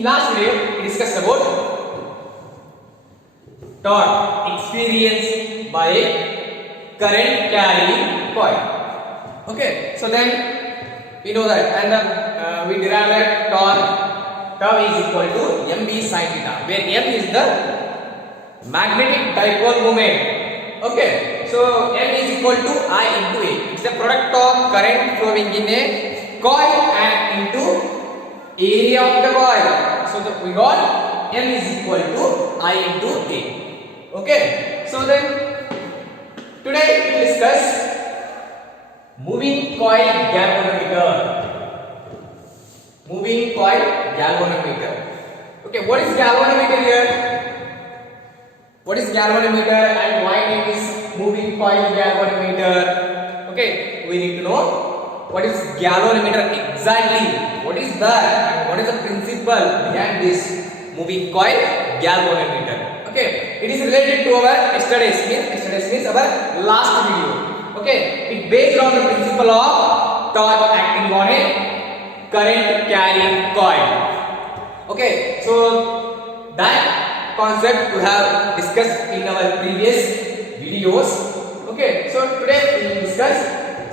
In last video, we discussed about torque experienced by a current carrying coil. Okay, so then we know that, and we derived that torque is equal to mv sin theta, where m is the magnetic dipole moment. Okay, so m is equal to I into A. It's the product of current flowing in a coil and into area of the coil. So we got m is equal to I into A. Okay, so then today we will discuss moving coil galvanometer. Moving coil galvanometer. Okay, what is galvanometer here? What is galvanometer and why name is moving coil galvanometer? Okay, we need to know what is galvanometer exactly. What is that? And what is the principle behind this moving coil galvanometer? Okay, it is related to our yesterday's means our last video. Okay, it based on the principle of torque acting on a current carrying coil. Okay, so that concept we have discussed in our previous videos. Okay, so today we will discuss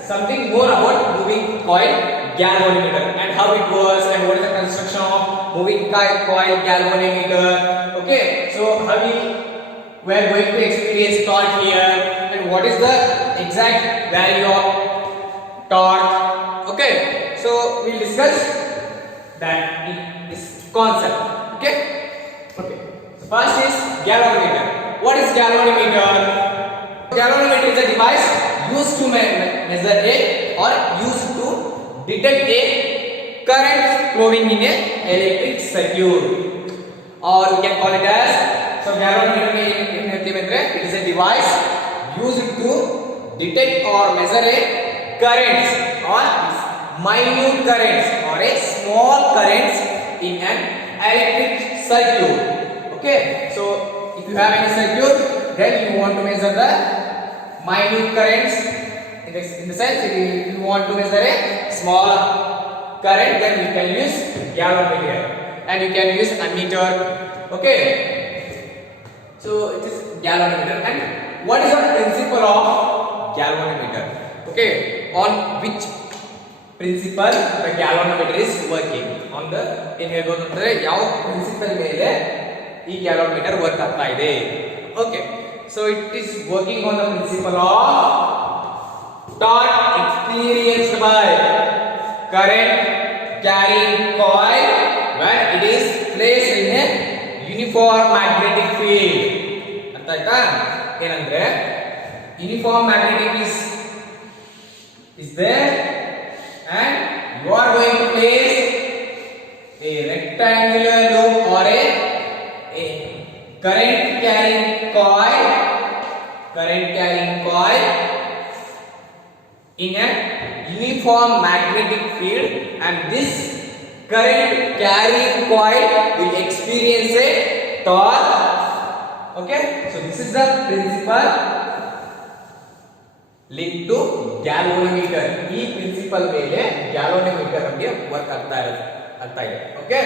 something more about moving coil galvanometer and how it works and what is the construction of moving coil galvanometer. Okay, so how we are going to experience torque here and what is the exact value of torque. Okay, so we will discuss that in this concept. Okay, okay. So first is galvanometer. What is galvanometer? Galvanometer is a device used to measure a or used to detect a current flowing in a electric circuit, or we can call it as, so galvanometer it is a device used to detect or measure a currents or minute currents or a small currents in an electric circuit. Okay, so if you have any circuit, then you want to measure the minute currents. In the sense, if you want to measure a small current, then you can use galvanometer and you can use ammeter. Okay, so it is galvanometer. And what is the principle of galvanometer? Okay, on which principle the galvanometer is working? On the in ಹೇಳ್ಬೋದಂದ್ರೆ ಯಾವ principle ಮೇಲೆ ಈ galvanometer work ಆಗ್ತಾ ಇದೆ? Okay, so it is working on the principle of torque experienced by current carrying coil when it is placed in a uniform magnetic field. ಅರ್ಥ ಆಯ್ತಾ? ಏನಂದ್ರೆ uniform magnetic is there and you are going to place a rectangular loop or a current carrying coil in a uniform magnetic field, and this current carrying coil will experience a torque. Okay, so this is the principle linked to galvanometer. ಈ principal ಮೇಲೆ galvanometer ನಮಗೆ work ಆಗ್ತಾ ಇದೆ. Okay,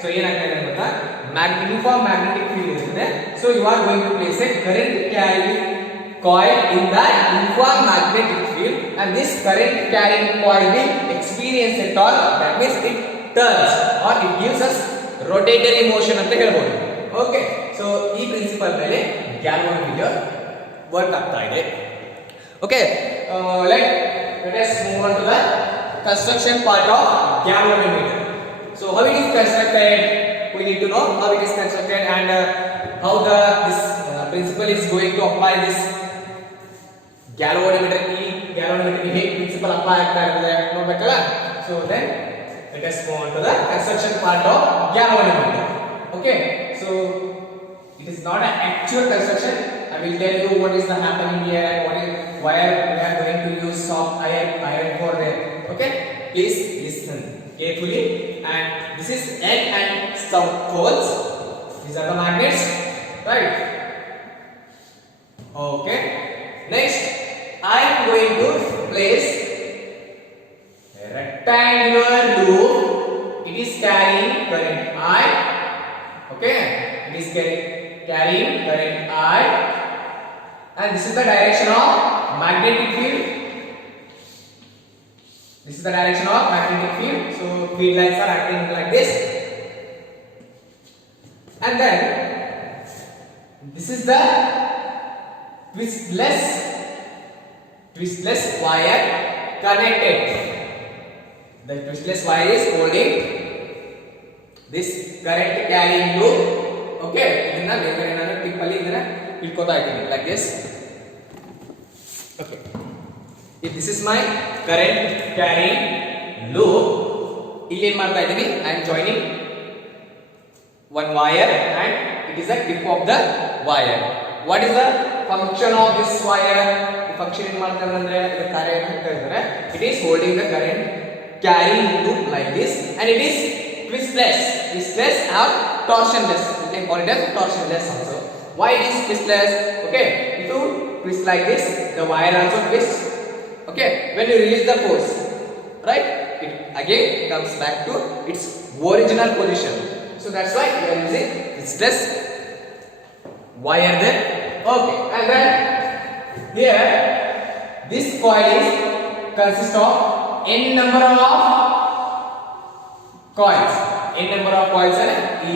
so ಏನಾಗ್ತಾ ಇದೆ ಗೊತ್ತಾ, uniform magnetic field ಇರುತ್ತೆ. So you are going to place a current carrying coil in that uniform magnetic field, and this current carrying coil will experience a torque. That means it turns or it gives us rotatory motion ಅಂತ ಹೇಳ್ಬೋದು. Okay, so ಈ principal ಮೇಲೆ galvanometer work ಆಗ್ತಾ ಇದೆ. Okay, let us move on to the construction part of galvanometer. So how it is constructed, we need to know how it is constructed and how this principle is going to apply this galvanometer. Galvanometer ಹೇಗೆ principle apply ಆಗ್ತಾ ಇರುತ್ತೆ ನೋಡಬೇಕಲ್ಲ. So then let us move on to the construction part of galvanometer. Okay, so it is not an actual construction. I will tell you what is the happening here, why we are going to use soft iron for that. Okay, please listen carefully. And this is egg and south poles. These are the magnets, right? Okay, next I am going to place a rectangular loop. It is carrying current I current I, and this is the direction of magnetic field. This is the direction of magnetic field. So field lines are acting like this, and then this is the twistless wire connected. The twistless wire is holding this current carrying loop. Okay, idina ಬೇಕಾದ್ರೆ ನಾನು tip ಅಲ್ಲಿ ಇದನ್ನ ಇಟ್ಕೋತಾ ಇದ್ದೀನಿ like this. Okay, if this is my current carrying loop, ಇಲ್ಲಿ ಏನು ಮಾಡ್ತಾ ಇದ್ದೀನಿ, I am joining one wire and it is the tip of the wire. What is the function of this wire? The function ಏನು ಮಾಡ್ತಾರೆ ಅಂದ್ರೆ ಇದರ ಕಾರ್ಯ ಏನು ಅಂತ ಹೇಳಿದ್ರೆ, it is holding the current carrying loop like this, and it is twistless or torsionless. You can call it as torsionless also. Why it is twistless? Okay, if you twist like this, the wire also twists. Okay, when you release the force, right, it again comes back to its original position. So that's why we are using twistless wire there. Okay, and then here this coil is consist of n number of coils. n number of coils are ಈ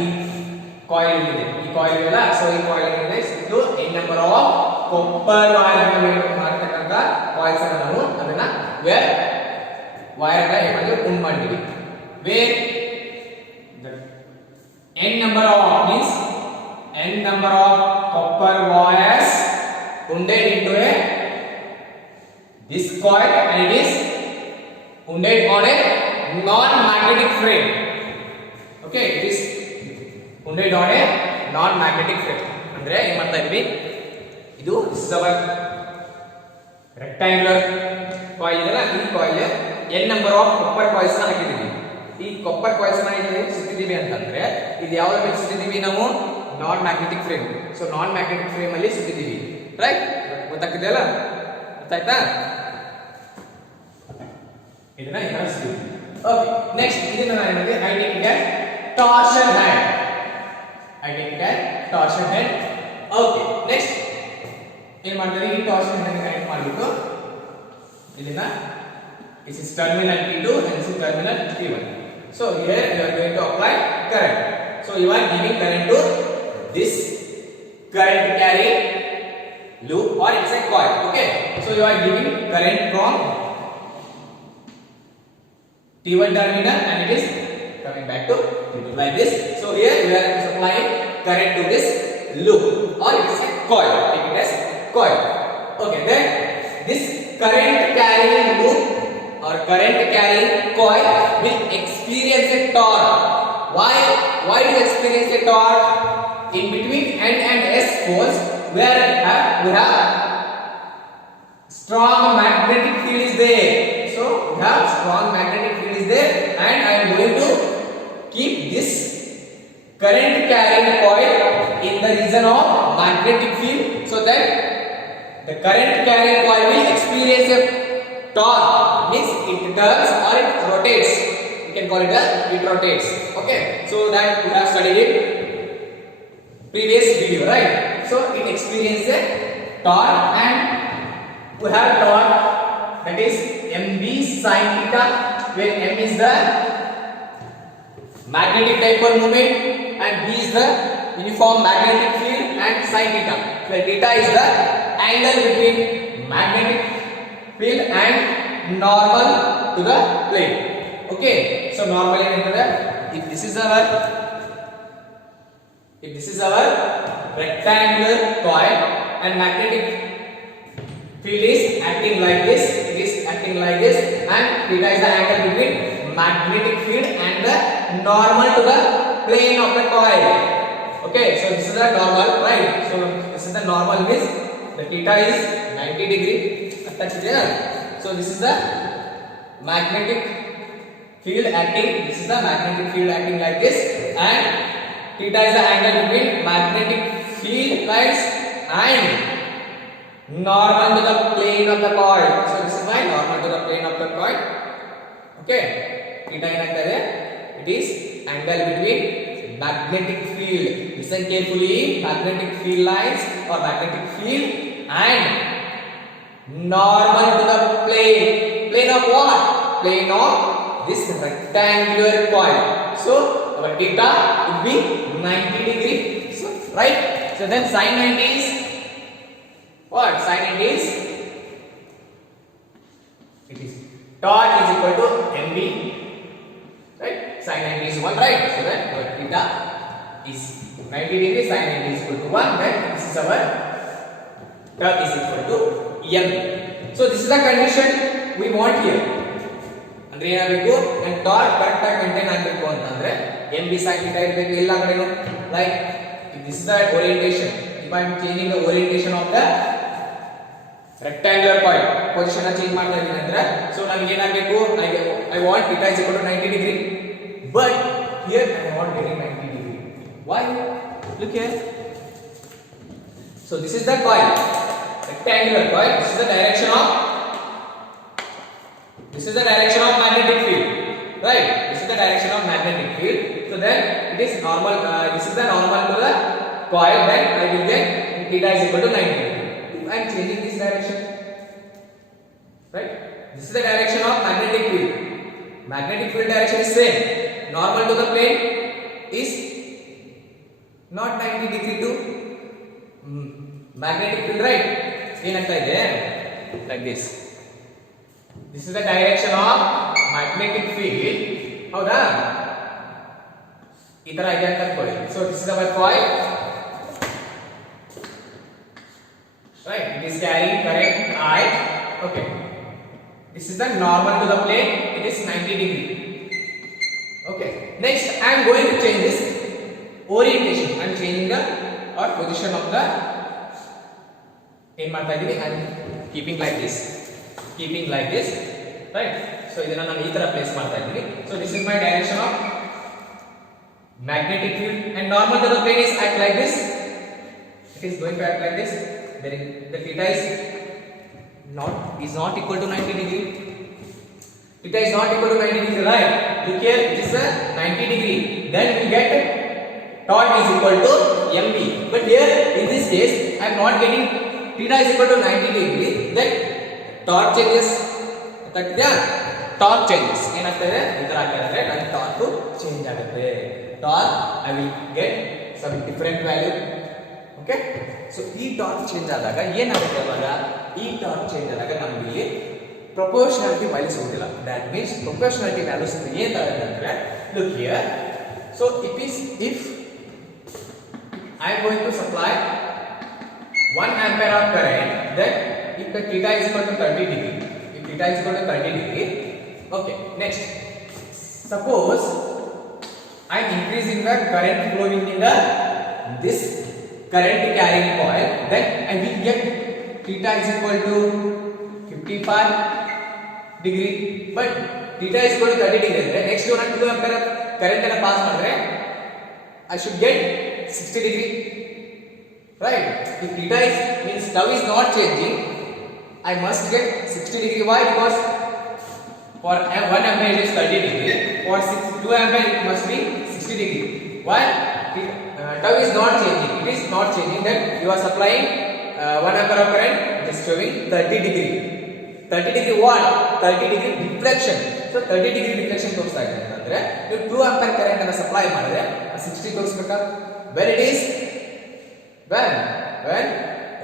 coil ಇದೆ, ಈ coil ಇದೆಲ್ಲ. So ಈ coil ಏನಿದೆ ಇದು n number of copper wire ಅನ್ನು ಮಾಡ್ತಕ್ಕಂತ coils ಅನ್ನು ನಾವು ಅದನ್ನ wire ನ ಏನಾದ್ರು ಉಂಡ್ ಮಾಡಿದ್ವಿ. where the n number of means n number of copper wires wounded into a this coil, and it is wounded on a non-magnetic frame. Okay, it is wounded on a non-magnetic frame. ಅಂದ್ರೆ ಏನು ಮಾಡ್ತಾ ಇದ್ವಿ, ಇದು rectangular coil ಇದೆಲ್ಲ, ಈ coil n number of copper coils ನ ಹಾಕಿದೀವಿ. ಈ copper coils ನ ಇಲ್ಲಿ ಸುತ್ತಿದೀವಿ ಅಂತಂದ್ರೆ ಇದು ಯಾವ್ದ್ರ ಮೇಲೆ ಸುತ್ತಿದೀವಿ ನಾವು, ನಾನ್ ಮ್ಯಾಗ್ನೆಟಿಕ್ ಫ್ರೇಮ್. ಸೊ ನಾನ್ ಮ್ಯಾಗ್ನೆಟಿಕ್ ಫ್ರೇಮ್ ಅಲ್ಲಿ ಸುತ್ತಿದೀವಿ, ರೈಟ್? ಗೊತ್ತಾಗ್ತಿದೆಯಲ್ಲ, ಗೊತ್ತಾಯ್ತಾ? ಇದನ್ನ ಇರಿಸ್ತೀವಿ. ಓಕೆ, ನೆಕ್ಸ್ಟ್ ಇದನ್ನ ನಾನು ನಿಮಗೆ I take it as torsion hand. Okay, next ಏನು ಮಾಡ್ತೀವಿ, ಈ ಟಾರ್ಷನ್ ಹ್ಯಾಂಡ್ ಕನೆಕ್ಟ್ ಮಾಡಿಬಿಟ್ಟು ಇದನ್ನ this is terminal T2 and this is terminal T1. So here you are going to apply current. So you are giving current to this current carrying loop, or it's a coil. Okay, so you are giving current from T1 terminal and it is coming back to T2 like this. So here we are supplying current to this loop, or it is a coil. Take it as coil. Okay, then this current carrying loop or current carrying coil will experience a torque. Why do you experience a torque? In between N and S poles where we have strong magnetic field is there. So we have strong magnetic field is there, and I am going to keep this current carrying coil in the region of magnetic field, so that the current carrying coil will experience a torque, means it turns or it rotates. You can call it as it rotates. Okay, so that we have studied it previous video, right? So it experiences a torque, and we have torque that is mb sin theta, where m is the magnetic dipole moment and b is the uniform magnetic field, and sin theta, where theta is the angle between magnetic field and normal to the plane. Okay, so normally if this is our rectangular coil and magnetic field is acting like this, it is acting like this, and theta is the angle between magnetic field and the normal to the plane of the coil. Okay, so this is the normal, right? So this is the normal, means the theta is 90 degree. So this is the magnetic field acting. This is the magnetic field acting like this, and theta is the angle between magnetic field lines and normal to the plane of the coil. So this is my normal to the plane of the coil. Okay, theta ಏನಾಗ್ತದೆ, it is angle between magnetic field. Listen carefully. Magnetic field lines or magnetic field and normal to the plane. Plane of what? Plane of this rectangular coil. So our theta would be 90 degree. So right. So then sin 90 is what? Sin 90 is it is torque is equal to mb. Right? Sin 90 is 1, right? So then our theta is 90 degree, sin 90 is equal to 1. Then this is our torque is equal to m. So this is the condition we want here. ಅಂದ್ರೆ ಏನಾಗಬೇಕು ನನ್ನ torque correct ಆಗಿ maintain ಆಗಬೇಕು ಅಂತಂದ್ರೆ mb sin theta ಇರಬೇಕು ಎಲ್ಲ ಕಡೆನೂ. Like this is the orientation. If I am changing the orientation of the rectangular coil, position ಅನ್ನು ಚೇಂಜ್ ಮಾಡ್ತಾ ಇದ್ದೀನಿ ಅಂದ್ರೆ so ನನಗೆ ಏನಾಗಬೇಕು I want theta is equal to 90 degree, but here I am not getting 90 degree. Why? Look here. So this is the coil, rectangular coil. This is the direction of magnetic field, right? This is the direction of magnetic field. So then it is normal. This is the normal to the coil. Then I will get theta is equal to 90 degree. If I am changing this direction, right? This is the direction of magnetic field. Magnetic field direction is same. Normal to the plane is not 90 degree to magnetic field, right? ಏನಂತ ಇದೆ like this. This is the direction of magnetic field. ಹೌದಾ? ಈ ತರ ಇದೆ ಅಂತ ಅನ್ಕೊಳ್ಳಿ. So this is our coil. Right? It is carrying current I. Okay. This is the normal to the plane. It is 90 degree. Okay. Next, I am going to change this orientation. I am changing the or position of the. ಏನು ಮಾಡ್ತಾ ಇದ್ದೀನಿ? I am keeping like this. Right? So ಇದನ್ನ ನಾನು ಈ ತರ place ಮಾಡ್ತಾ ಇದ್ದೀನಿ. So this is my direction of magnetic field and normal to the plane is act like this. It is going to act like this. Then the theta is not equal to 90 degree. Theta is not equal to 90 degree, right? Look here, it is a 90 degree. Then we get torque is equal to mb. But here in this case, I am not getting theta is equal to 90 degree. Then torque changes. Torque changes. ಏನಾಗ್ತದೆ? ಈ ತರ ಆಗ್ತದೆ. ನನ್ನ torque change ಆಗುತ್ತೆ. Torque I will get some different value. Okay? So ಈ torque change ಆದಾಗ ಏನಾಗುತ್ತೆ ಅವಾಗ? ಈ torque change ಆದಾಗ ನಮಗೆ ಇಲ್ಲಿ proportionality values ಹೋಗಿಲ್ಲ. That means proportionality values ಏನು ತರ ಇದೆ ಅಂದ್ರೆ look here. So if I am going to supply 1 ampere of current, then if the theta is equal to 30 degree, okay. Next, suppose I am increasing the current flowing in this current carrying coil, then I will get theta is equal to 55 degree, but theta is equal to 30 degree. Next, you want to current and pass madre, I should get 60 degree. Right? If theta is means tau is not changing, I must get 60 degree. Why? Because for 1 ampere it is 30 degree. For 2 ampere it must be 60 degree. Why? Tau is not changing. It is not changing. Then you are supplying 1 ampere of current. It is showing 30 degree. 30 degree what? 30 degree deflection. So 30 degree deflection ತೋರಿಸ್ತಾ ಇದೆ ಅಂದ್ರೆ ನೀವು 2 ampere current ಅನ್ನು supply ಮಾಡಿದ್ರೆ 60 ತೋರಿಸಬೇಕಾ? When it is when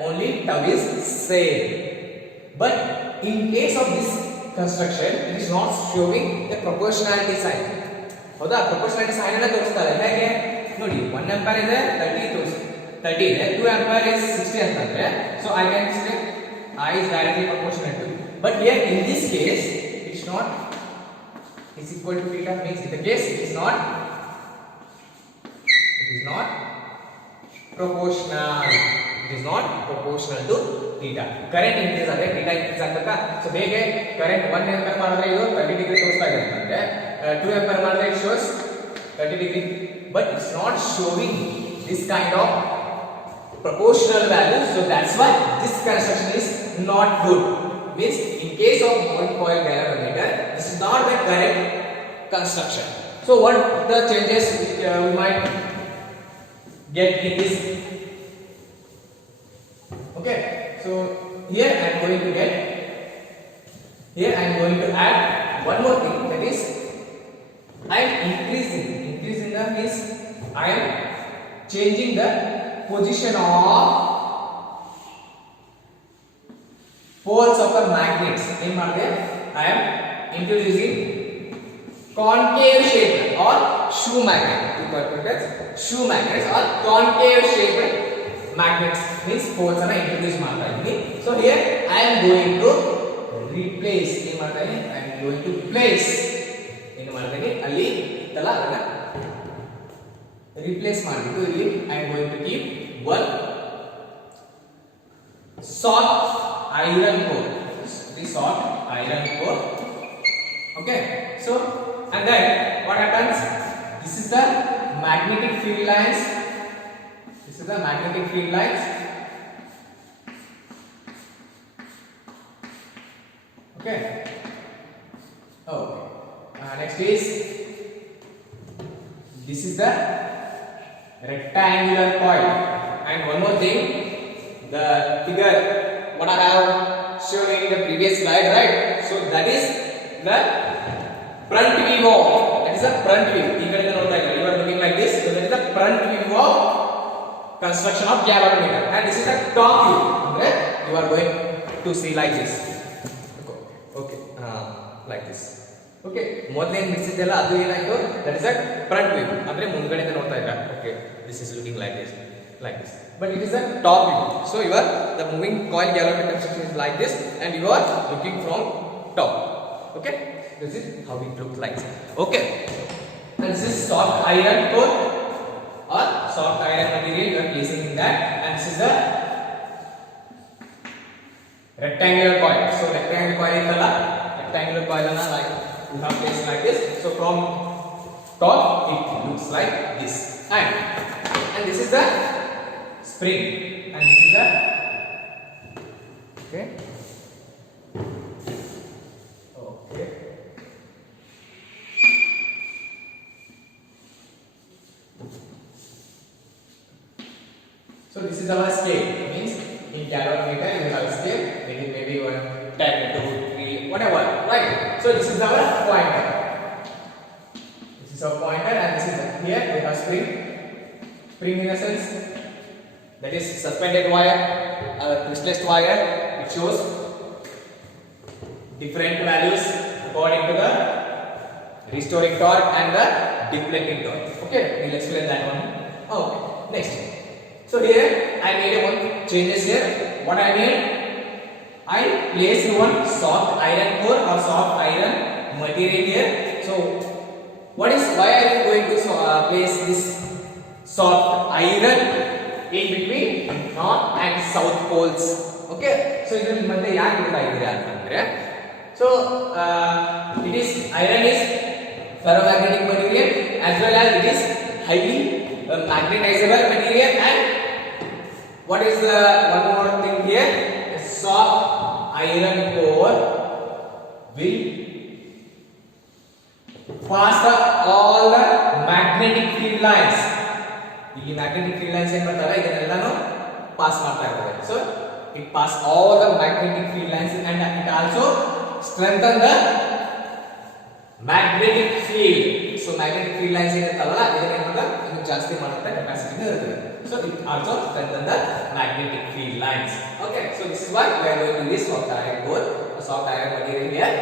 only tau is same. But in case of this construction, it is not showing the proportionality sign. ಹೌದಾ? proportionality sign ಅನ್ನು ತೋರಿಸ್ತಾ ಇದೆ. ಹೇಗೆ ನೋಡಿ 1 ampere ಇದೆ 30 ಇದೆ, 2 ampere is 60 ಅಂತಂದ್ರೆ so I can say I is directly proportional to. But here in this case it is not is equal to theta, means in the case it is not proportional. It is not proportional to theta. Current increase ಆದರೆ theta increase ಆಗಬೇಕಾ? So ಹೇಗೆ current 1 ampere ಮಾಡಿದ್ರೆ ಇದು 30 degree ತೋರಿಸ್ತಾ ಇದೆ ಅಂದ್ರೆ 2 ampere ಮಾಡಿದ್ರೆ it shows 30 degree, but it's not showing this kind of proportional value. So that's why this construction is not good. Means in case of monocoil galvanometer, this is not the correct construction. So what the changes we might get in this? Okay, so here I am going to add one more thing, that is I am increasing the means I am changing the position of poles of the magnets. In I am introducing concave shaped or shoe magnet. Shoe magnets or concave shaped magnets means poles are introduced ಮಾಡ್ತಾ ಇದೀನಿ. So here I am going to replace ಏನು ಮಾಡ್ತಾ ಇದೀನಿ, I am going to place ಏನು ಮಾಡ್ತಾ ಇದೀನಿ ಅಲ್ಲಿ ಇತ್ತಲ್ಲ ಅದನ್ನ replace ಮಾಡಿಬಿಟ್ಟು ಇಲ್ಲಿ I am going to keep one soft iron core. The soft iron core. Okay, so and then what happens, this is the magnetic field lines, okay. Next is this is the rectangular coil. And one more thing, the figure what I have shown in the previous slide, right? So that is the front view of, that is the front view. You are looking like this, so that is the front view of construction of galvanometer, and this is the top view. Okay? You are going to see like this. Okay, like this. Okay, ಮೊದಲೇ ಮಿಕ್ಸಿದೆಲ್ಲ ಅದು ಏನಾಯ್ತು, that is the front view, ಅಂದ್ರೆ ಮುಂದ್ಗಡೆಯಿಂದ ನೋಡ್ತಾ ಇದ್ದೀರಾ. Okay, this is looking like this, but it is the top view. So the moving coil galvanometer construction is like this, and you are looking from top. Okay, this is how it looks like. Okay, and this is soft iron core or soft iron material you are placing in that, and this is the rectangular coil. So rectangular coil is rectangular coil is like you have placed like this. So from top it looks like this, and this is the spring, and this is the okay. So this is our scale. It means in galvanometer you have a scale, maybe 1, 10, 2, 3, whatever, right? So this is our pointer. And this is here we have spring in a sense, that is suspended wire, twistless wire. It shows different values according to the restoring torque and the deflecting torque. Okay, we'll explain that one. Okay, next. So here I made one changes here. What I made, I placed one soft iron core or soft iron material here. So why are you going to place this soft iron in between north and south poles? Okay, so idra madhye yaake idta idira antandre, so it is iron is ferromagnetic material as well as it is highly magnetizable material. And what is the one more thing here, a soft iron core will pass all the magnetic field lines. ಇಲ್ಲಿ magnetic field lines ಏನು ಮಾಡ್ತಾರೆ, ಇದನ್ನೆಲ್ಲನೂ pass ಮಾಡ್ತಾ ಇರ್ತದೆ. So it pass all the magnetic field lines, and it also strengthen the magnetic field. So magnetic field lines ಇರುತ್ತಲ್ಲ, ಇದನ್ನ ಏನು ಮಾಡ್ತಾರೆ, ಇದು ಜಾಸ್ತಿ ಮಾಡುತ್ತೆ, ಕೆಪಾಸಿಟಿ ಇರುತ್ತದೆ. So it also strengthen the magnetic field lines. Okay, so this is why we are going to this soft iron core, soft iron material here.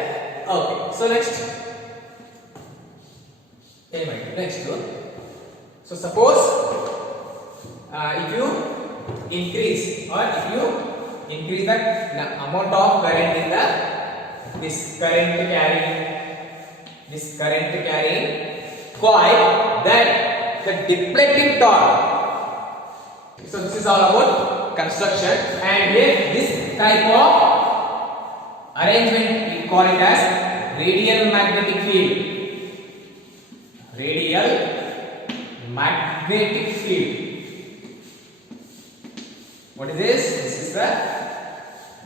Okay, so next. So suppose if you increase the amount of current in this current carrying coil, then the deflecting torque. So this is all about construction, and here this type of arrangement we call it as radial magnetic field. Radial magnetic field. What is this? This is the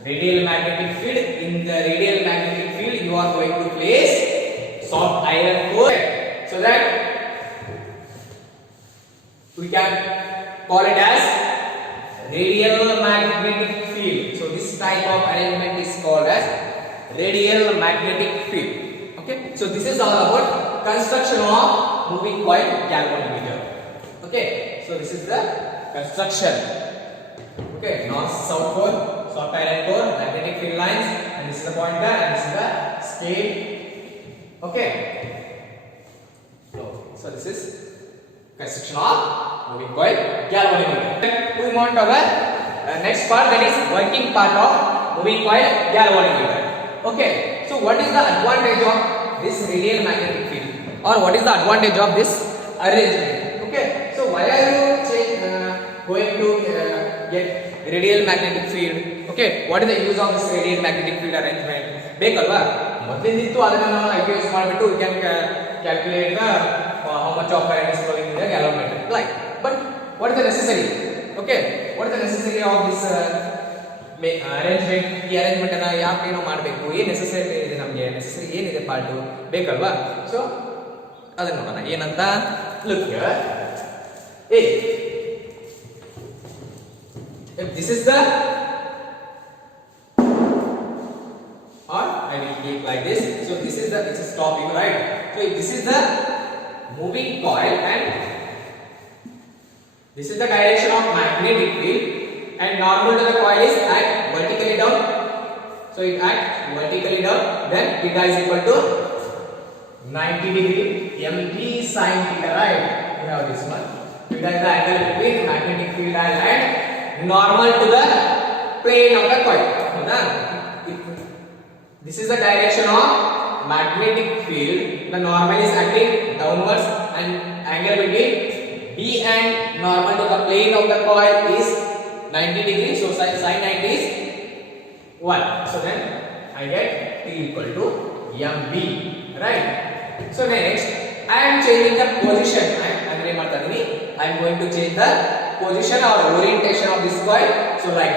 radial magnetic field. In the radial magnetic field, you are going to place soft iron core. so that we can call it as radial magnetic field. So this type of arrangement is called as radial magnetic field. Okay, so this is all about construction of moving coil galvanometer. Okay, so this is the construction. Okay, north south pole, soft iron core, magnetic field lines, and this is the pointer, and this is the scale. Okay, so this is construction of moving coil galvanometer. We want our next part, that is working part of moving coil galvanometer. Okay, so what is the advantage of this radial magnetic field, or what is the advantage of this arrangement? Okay, so why are you going to get radial magnetic field? Okay, what is the use of this radial magnetic field arrangement? ಬೇಕಲ್ವಾ ಮೊದಲಿಂದಿತ್ತು ಅದನ್ನ ನಾವು use ಮಾಡಿಬಿಟ್ಟು we can calculate the how much of current is flowing in the galvanometer, like, but what is the necessary? Okay, what is the necessary of this arrangement? ಈ arrangement ಅನ್ನ ಯಾಕೆ ನಾವು ಮಾಡಬೇಕು, ಏನು ನೆಸೆಸರಿ ಇದೆ, ನಮಗೆ ನೆಸೆಸರಿ ಏನಿದೆ ಪಾರ್ಟ್ ಬೇಕಲ್ವಾ? ಸೊ ಅದನ್ನ ನೋಡೋಣ ಏನಂತ. look here, if this is the, or I will keep like this, so this is stopping, right? So if this is the moving coil and this is the direction of magnetic field, and normal to the coil is act vertically down, so it acts vertically down, then theta is equal to 90 degree mv sin theta, right? We have this one. Theta is the angle between magnetic field and normal to the plane of the coil. This is the direction of magnetic field. The normal is acting downwards, and angle between B and normal to the plane of the coil is 90 degree. So sin 90 is 1. So then I get T equal to mb, right? So next I am changing the position. I am going to change the position or orientation of this coil. So like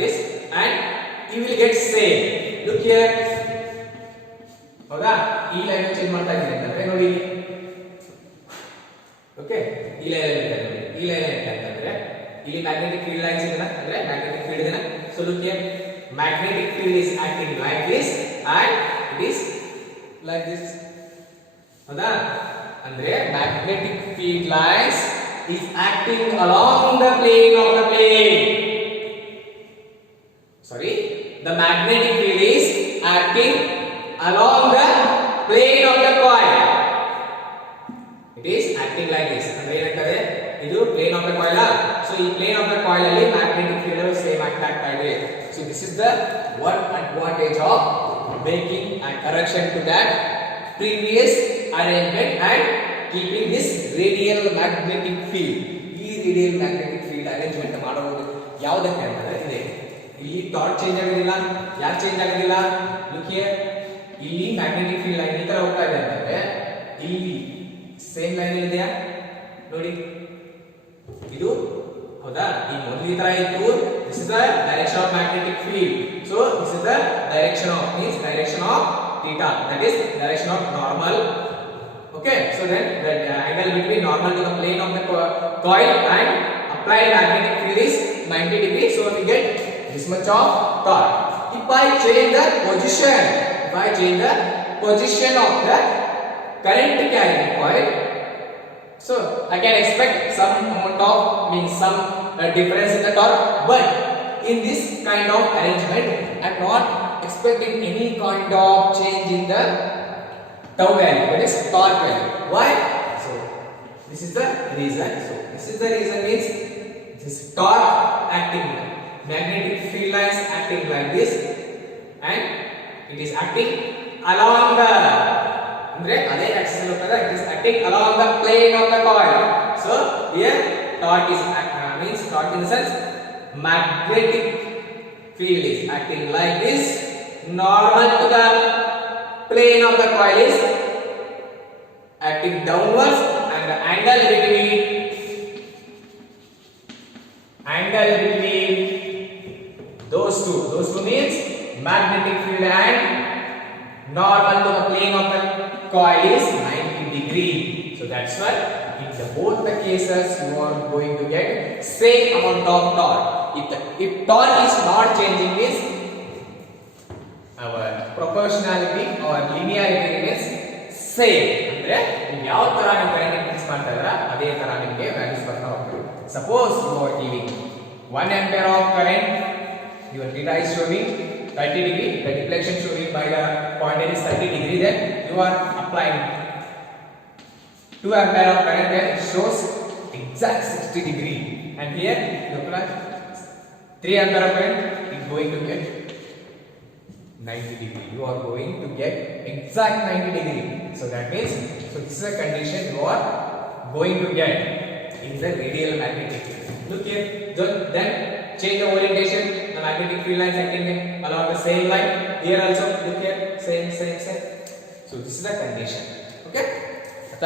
this, and you will get same. Look here, ಹೌದಾ? ಈ line change ಮಾಡ್ತಾ ಇದ್ದೀನಿ ಅಂತಂದ್ರೆ ನೋಡಿ, okay, ಈ line ನೋಡಿ, ಈ line ಅಂತಂದ್ರೆ ಇಲ್ಲಿ ಮ್ಯಾಗ್ನೆಟಿಕ್ ಫೀಲ್ಡ್ ಲೈನ್ಸ್ ಇದೆ ಅಂದ್ರೆ ಮ್ಯಾಗ್ನೆಟಿಕ್ ಫೀಲ್ಡ್ ಇದೆ. So look here, magnetic field is acting like this and it is like this, ಹೌದಾ? ಅಂದ್ರೆ magnetic field lines is acting along the plane of the plane. Sorry, the magnetic field is acting along the plane of the coil. It is acting like this. ಅಂದ್ರೆ ಏನಂತದೆ, ಇದು plane of the coil. So ಈ plane of the coil ಅಲ್ಲಿ magnetic field same ಆಗ್ತಾ ಇದೆ. So this is the one advantage of making a correction to that previous arrangement and keeping this radial magnetic field. ಈ radial magnetic field arrangement ಮಾಡೋದು ಯಾವುದಕ್ಕೆ ಅಂತಂದ್ರೆ ಇದೆ, ಇಲ್ಲಿ torque change ಆಗೋದಿಲ್ಲ. ಯಾಕೆ ಚೇಂಜ್ ಆಗೋದಿಲ್ಲ? ಲುಕ್ ಹಿಯರ್, ಇಲ್ಲಿ ಮ್ಯಾಗ್ನೆಟಿಕ್ ಫೀಲ್ಡ್ ಲೈನ್ ಈ ತರ ಹೋಗ್ತಾ ಇದೆ ಅಂತಂದ್ರೆ ಇಲ್ಲಿ ಸೇಮ್ ಲೈನ್ ಇದೆಯಾ ನೋಡಿ, ಇದು ಹೌದಾ? ಈ ಮೊದಲು ಈ ತರ ಇತ್ತು, this is the direction of magnetic field. So this is the direction of theta, that is direction of normal. Okay, so then the angle between normal to the plane of the coil and applied magnetic field is 90 degree. So we get this much of torque. If I change the position of the current carrying coil, so I can expect some amount of some difference in the torque. But in this kind of arrangement, I am not expecting any kind of change in the tau value, that is torque value. Why? So this is the reason. So this is the reason means this torque acting, magnetic field lines acting like this, and it is acting along the, andre ade axis alli hoಗ್ತದೆ, it is acting along the plane of the coil. So here torque is means torque in the sense magnetic field is acting like this, normal to the plane of the coil is acting downwards, and the angle between those two means magnetic field and normal to the plane of the coil is 90 degree. So that's why in both the cases you are going to get same amount of torque. If torque is not changing, means our proportionality or linearity remains same. ಅಂದ್ರೆ ನೀವು ಯಾವ ತರ ನೀವು current fix ಮಾಡ್ತಾ ಇದ್ದೀರಾ ಅದೇ ತರ ನಿಮಗೆ ವ್ಯಾಲ್ಯೂಸ್ ಬರ್ತಾ ಹೋಗ್ತವೆ. Suppose you are giving 1 ampere of current, your theta is showing 30 degree, the deflection showing by the pointer is 30 degree, then you are applying 2 ampere of current, then it shows exact 60 degree, and here you apply 3 ampere of current, it is going to get 90 degree. You are going to get exact 90 degree. So that means, so this is a condition you are going to get in the radial magnetic field. Look here, then change the orientation. The magnetic field lines acting along the same line. Here also, look here, same. So this is the condition. Okay?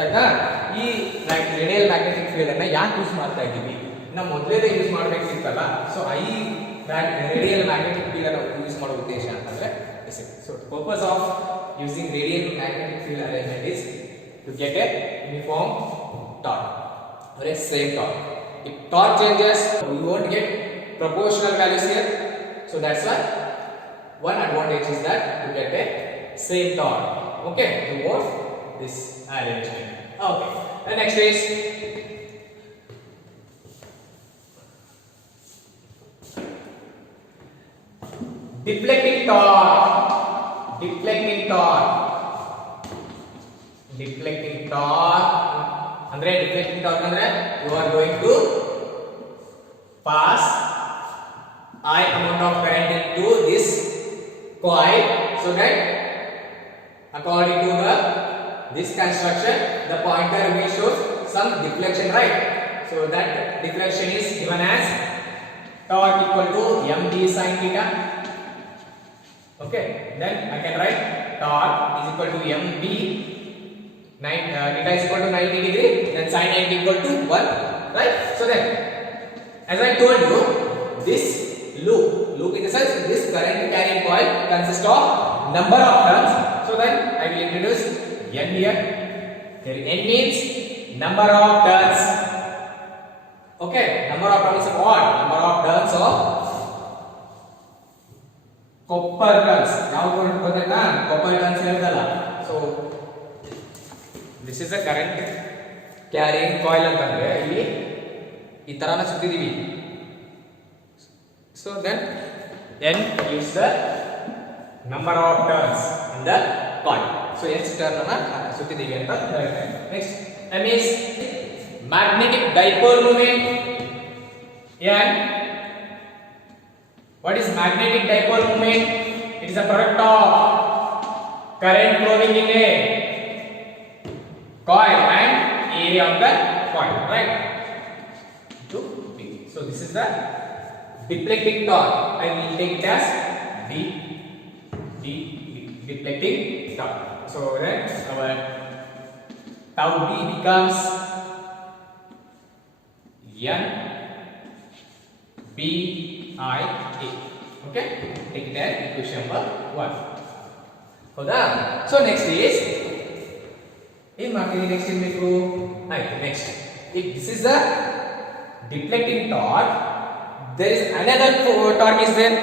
ಆಯ್ತಾ? ಈ radial magnetic field ಅನ್ನ ಯಾಕೆ use ಮಾಡ್ತಾ ಇದ್ದೀವಿ? ನಾವು ಮೊದಲೇ use ಮಾಡಬೇಕಿತ್ತಲ್ಲ. So ಈ radial magnetic field ಅನ್ನು ಯೂಸ್ ಮಾಡೋ ಉದ್ದೇಶ ಅಂತಂದ್ರೆ so the purpose of using radial magnetic field arrangement is to get a uniform torque or a same torque. If torque changes, we won't get proportional values here. So that's why one advantage is that you get a same torque. Okay, to work this arrangement. Okay, the next is deflecting torque. Deflecting torque andre you are going to pass I amount of current into this coil, so that according to this construction the pointer will show some deflection, right? So that deflection is given as torque equal to md sin theta. Okay, then I can write torque is equal to mb, theta is equal to 90 degree, then sin 90 equal to 1, right? So then, as I told you, this loop in the sense this current carrying coil consists of number of turns. So then I will introduce n here. Here n means number of turns. Okay, number of turns of what? Number of turns of copper turns. Now ಗೊತ್ತಾಯ್ತಾ? Copper turns ಹೇಳ್ದಲ್ಲ. So this is the current carrying coil ಅಂತಂದ್ರೆ ಇಲ್ಲಿ ಈ ತರನ ಸುತ್ತಿದೀವಿ. So then n is the number of turns in the coil. So n turn ಅನ್ನ ಸುತ್ತಿದೀವಿ ಅಂತ ಹೇಳ್ತಾರೆ. Next, m is magnetic dipole moment. n, what is magnetic dipole moment? It is a product of current flowing in a coil and area of the coil, right? So this is the deflecting torque. I will take it as deflecting torque. So then our tau d becomes n b I a. Okay, take it as equation number 1. ಹೌದಾ? So next is ಏನ್ ಮಾಡ್ತೀವಿ? next ಏನ್ ಬೇಕು? ಆಯ್ತು, next if this is the deflecting torque, there is another torque is there.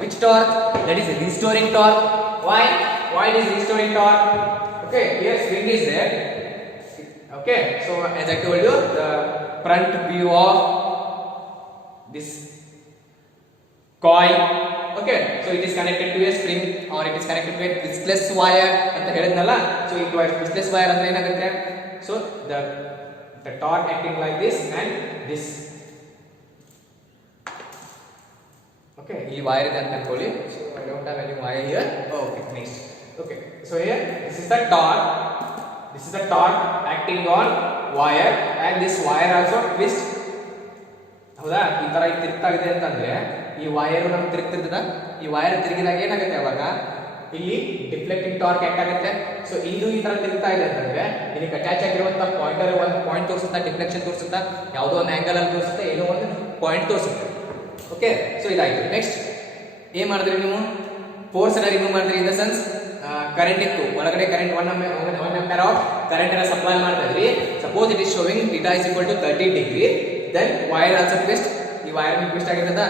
Which torque? That is restoring torque. Why it is restoring torque? Okay, here spring is there. Okay, so as I told you, the front view of this coil. Okay, so it is connected to a spring or it is connected to a viscous wire ಅಂತ ಹೇಳಿದ್ನಲ್ಲ. So it was viscous wire ಅಂದ್ರೆ ಏನಾಗುತ್ತೆ? So the torque acting like this and this. Okay, ಈ wire ಇದೆ ಅಂತ ಅನ್ಕೊಳ್ಳಿ. So I don't have any wire here. Okay, next. Okay, so here this is the torque. This is the torque acting on wire and this wire also twist. ಹೌದಾ? ಈ ತರ ತಿರುಗ್ತಾ ಇದೆ ಅಂತಂದ್ರೆ ಈ ವೈರ್ ನಮ್ಗೆ ತಿರುಗ್ತಿರ್ತದ. ಈ ವೈರ್ ತಿರುಗಿದಾಗ ಏನಾಗುತ್ತೆ? ಅವಾಗ ಇಲ್ಲಿ ಡಿಫ್ಲೆಕ್ಟಿಂಗ್ ಟಾರ್ಕ್ ಆಕ್ಟ್ ಆಗುತ್ತೆ. ಸೊ ಇದು ಈ ತರ ತಿರುಗ್ತಾ ಇದೆ ಅಂತಂದ್ರೆ ಇದಕ್ಕೆ ಅಟ್ಯಾಚ್ ಆಗಿರುವಂತ ಪಾಯಿಂಟರ್ ಒಂದು ಪಾಯಿಂಟ್ ತೋರಿಸುತ್ತಾ, ಡಿಫ್ಲೆಕ್ಷನ್ ತೋರಿಸುತ್ತಾ, ಯಾವುದೋ ಒಂದು ಆಂಗಲ್ ಅಲ್ಲಿ ತೋರಿಸುತ್ತಾ, ಏನೋ ಒಂದು ಪಾಯಿಂಟ್ ತೋರಿಸುತ್ತೆ. ಓಕೆ, ಸೊ ಇದಾಯ್ತು. ನೆಕ್ಸ್ಟ್ ಏನ್ ಮಾಡಿದ್ರಿ ನೀವು? ಫೋರ್ಸ್ ಅನ್ನ ರಿಮೂವ್ ಮಾಡಿದ್ರಿ. ಇನ್ ದ ಸೆನ್ಸ್ ಕರೆಂಟ್ ಇತ್ತು ಒಳಗಡೆ ಕರೆಂಟ್ 1 ampere ಆಫ್ ಕರೆಂಟ್ ಅನ್ನು ಸಪ್ಲೈ ಮಾಡ್ತಾ ಇದ್ರಿ. Suppose it is showing θ is equal to 30 degree, then wire also twist. ಈ ವೈರ್ ಟ್ವಿಸ್ಟ್ ಆಗಿರೋದ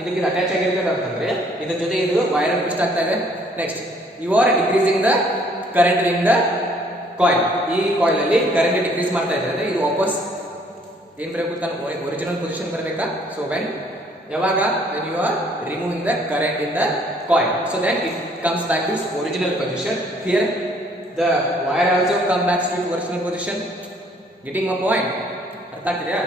ಇದಕ್ಕೆ ಅಟ್ಯಾಚ್ ಆಗಿರ್ತದೆ ಅಂತಂದ್ರೆ ಇದ್ರ ಜೊತೆ ಇದು ವೈರ್ ಟ್ವಿಸ್ಟ್ ಆಗ್ತಾ ಇದೆ. Next you are decreasing the current in the coil. ಈ ಕಾಯಿಲ್ ಅಲ್ಲಿ ಕರೆಂಟ್ ಡಿಕ್ರೀಸ್ ಮಾಡ್ತಾ ಇದ್ರೆ ಅಂದ್ರೆ ಇದು ವಾಪಸ್ ಏನ್ ಬರಬೇಕು, ಒರಿಜಿನಲ್ ಪೊಸಿಷನ್ ಬರಬೇಕಾ. ಸೊ ವೆನ್ ಯಾವಾಗ when you are removing the current in the coil, so then it comes back to its original position. Here the wire also come back to its original position. Getting my point? ಅರ್ಥ ಆಗ್ತಿದೆಯಾ?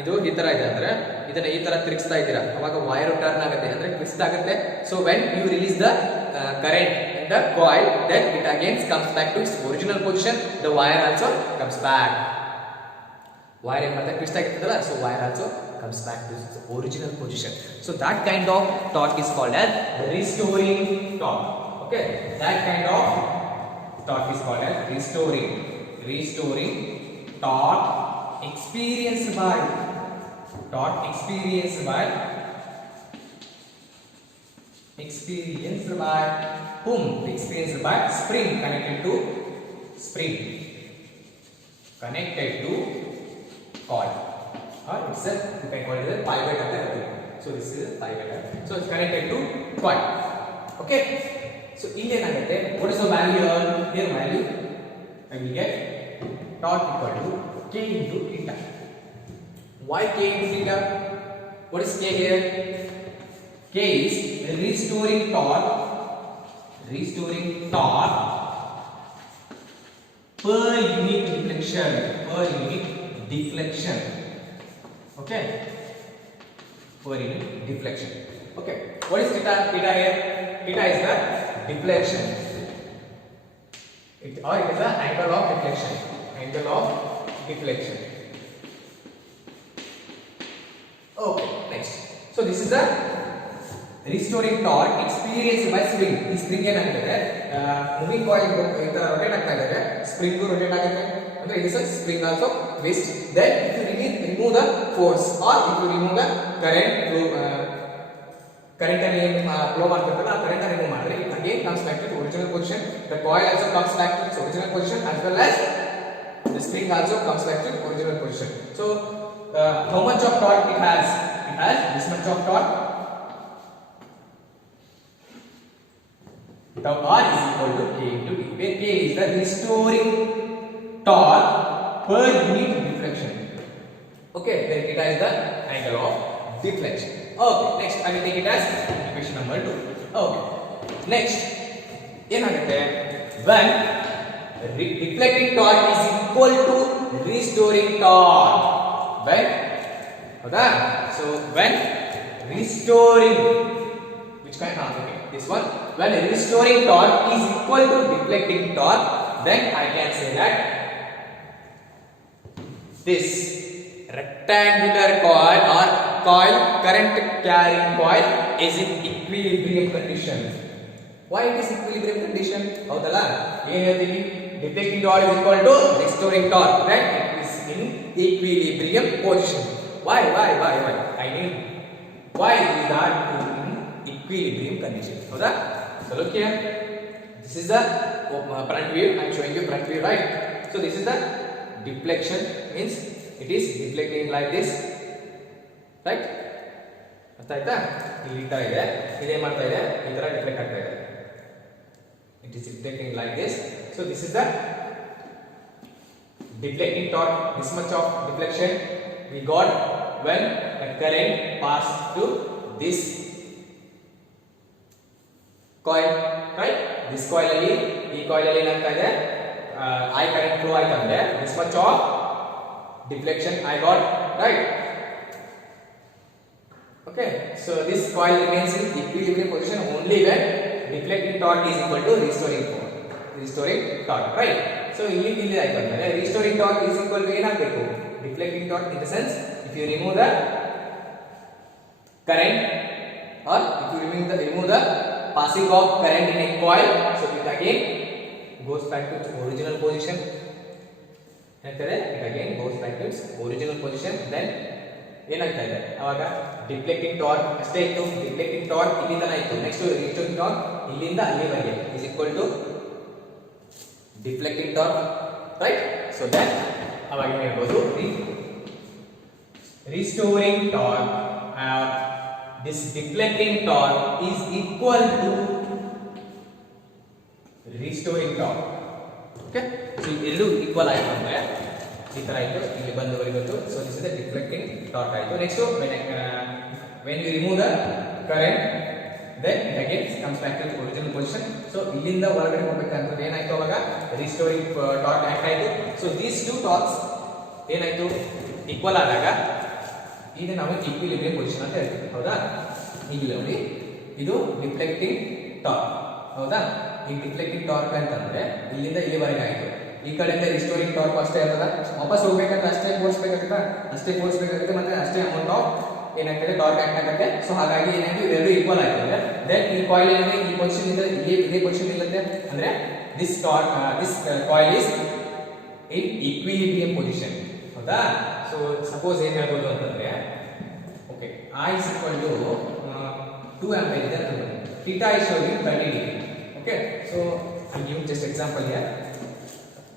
ಇದು ಈ ತರ ಇದೆ ಅಂದ್ರೆ ಇದನ್ನ ಈ ತರ ತಿರುಗಿಸ್ತಾ ಇದ್ದೀರಾ, ಅವಾಗ ವೈರ್ ಟರ್ನ್ ಆಗುತ್ತೆ ಅಂದ್ರೆ ಟ್ವಿಸ್ಟ್ ಆಗುತ್ತೆ. So when you release the current in the coil, then it again comes back to its original position. The wire also comes back. Wire ಏನ್ ಮಾಡ್ತಾ twist ಆಗಿರ್ತದಲ್ಲ, so wire also comes back to its original position. So that kind of torque is called as restoring torque. Okay, that kind of torque is called as restoring torque experienced by whom? Experienced by spring connected to coil, or it's a, you can call it a pivot of the coil. So this is a pivot, so it's connected to coil. Okay, so ಇಲ್ಲಿ ಏನಾಗುತ್ತೆ, what is the value here? Value I will get torque equal to K into theta. Why K into theta? What is K here? K is restoring torque per unit deflection. Okay, per unit deflection. Okay, what is theta? Theta here, theta is the deflection, it is the angle of deflection. Okay, next, so this is the restoring torque experienced by spring. ಈ spring ಏನಾಗುತ್ತೆ, moving coil ಈ ತರ rotate ಆಗ್ತಾ ಇದೆ, spring rotate ಆಗುತ್ತೆ ಅಂದ್ರೆ it is a spring also twist. Then if you remove the force, or if you remove the current flow, current and flow ಮಾಡ್ತಿರ್ತಲ್ಲ, ಆ current ಅನ್ನು remove ಮಾಡಿದ್ರೆ it again comes back to its original position. The coil also comes back to its original position, as well as the spring also comes back to its original position. So how much of torque it has? It has this much of torque. Tau R is equal to K into T, where K is the restoring torque per unit deflection. Okay, then theta is the angle of deflection. Okay, next I will take it as equation number 2. Okay, next ಏನಾಗುತ್ತೆ, when deflecting torque is equal to restoring torque. When ಹೌದಾ, so when restoring, which kind of, okay, this one, when restoring torque is equal to deflecting torque, then I can say that this rectangular coil or coil, current carrying coil, is in equilibrium condition. Why it is equilibrium condition? ಹೌದಲ್ಲ, ಏನು ಹೇಳ್ತೀವಿ, deflecting torque is equal to restoring torque, right? It is in equilibrium position. Why I mean, why is that in equilibrium condition? ಹೌದಾ? So look here, this is the front view. I am showing you front view, right? So this is the deflection, means it is deflecting like this, right? ಅರ್ಥ ಆಯ್ತಾ? ಇಲ್ಲಿ ತರ ಇದೆ, ಇದೇ ಮಾಡ್ತಾ ಇದೆ, ಈ ತರ ಡಿಫ್ಲೆಕ್ಟ್ ಆಗ್ತಾ ಇದೆ. It is deflecting like this. So this is the deflecting torque. This much of deflection we got when the current passed to this coil, right? This coil ಅಲ್ಲಿ, ಈ coil ಅಲ್ಲಿ ಏನಾಗ್ತಾ ಇದೆ, I current flow ಆಯ್ತು ಅಂದ್ರೆ this much of deflection I got, right? Okay, so this coil remains in equilibrium position only when deflecting torque is equal to restoring torque, right? So ಇಲ್ಲಿ ಆಯ್ತು ಅಂದ್ರೆ restoring torque is equal to ಏನಾಗಬೇಕು, deflecting torque, in the sense if you remove the current, or if you remove the passing of current in a coil, so it again goes back to its original position. It again goes back to its original position. Then ಏನಾಗ್ತಾ ಇದೆ, ಅವಾಗ deflecting torque ಅಷ್ಟೇ ಇತ್ತು, ಡಿಫ್ಲೆಕ್ಟಿಂಗ್ torque ಇಲ್ಲಿಂದ ಆಯಿತು, next restoring torque ಇಲ್ಲಿಂದ ಅಲ್ಲಿವರೆಗೆ is equal to deflecting torque, right? So then ಅವಾಗ ಏನು ಹೇಳ್ಬೋದು, restoring torque this deflecting torque is equal to restoring torque. Okay, so ಎಲ್ಲೂ ಈಕ್ವಲ್ ಆಯ್ತು ಅಂದ್ರೆ ಈ ತರ ಆಯ್ತು, ಇಲ್ಲಿ ಬಂದವರೆಗೆ so this is the deflecting torque ಆಯ್ತು. Next when you remove the current then it again comes back to the original position. So ಇಲ್ಲಿಂದ ಹೊರಗಡೆ ಹೋಗಬೇಕಂದ್ರೆ ಏನಾಯ್ತು, ಅವಾಗ restoring torque ಆಕ್ಟ್ ಆಯ್ತು. ಸೊ these two torques ಏನಾಯ್ತು, ಈಕ್ವಲ್ ಆದಾಗ ಈಗ ನಾವು ಈಕ್ವಿಲಿಬ್ರಿಯಂ ಪೊಸಿಷನ್ ಅಂತ ಹೇಳ್ತೀವಿ, ಹೌದಾ? ಈಗ ನೋಡಿ ಇದು ಡಿಫ್ಲೆಕ್ಟಿಂಗ್ ಟಾರ್ಕ್, ಹೌದಾ? ಈ ಡಿಫ್ಲೆಕ್ಟಿಂಗ್ ಟಾರ್ಕ್ ಅಂತಂದ್ರೆ ಇಲ್ಲಿಂದ ಇಲ್ಲಿವರೆಗೆ ಆಯ್ತು. ಈ ಕಡೆಯಿಂದ ರಿಸ್ಟೋರಿಂಗ್ ಟಾರ್ಕ್ ಅಷ್ಟೇ ಇರ್ತದ, ವಾಪಸ್ ಹೋಗ್ಬೇಕಂದ್ರೆ ಅಷ್ಟೇ ಫೋರ್ಸ್ ಬೇಕಾಗುತ್ತೆ ಮತ್ತೆ ಅಷ್ಟೇ ಅಮೌಂಟ್ ಆಫ್ ಏನಾಗ್ತದೆ ಟಾರ್ಕ್ ಆಕ್ಟ್ ಆಗುತ್ತೆ. ಸೊ ಹಾಗಾಗಿ ಏನಾಯ್ತು, ಇವೆರಡು ಈಕ್ವಲ್ ಆಯ್ತು. ದೆನ್ ಈ ಕಾಯಿಲ್ ಏನಿದೆ ಈ ಪೊಸಿಷನ್ ಇಂದ ಇದೇ ಪೊಸಿಷನ್ ಇರುತ್ತೆ ಅಂದ್ರೆ this torque this coil is in equilibrium position, ಹೌದಾ? ಸೊ ಸಪೋಸ್ ಏನ್ ಹೇಳ್ಬೋದು ಅಂತಂದ್ರೆ, okay, I is equal to 2 ampere ಇದೆ ಅಂತ ಹೇಳಿ, theta is showing 30 degree. Okay, so I'll give just example here.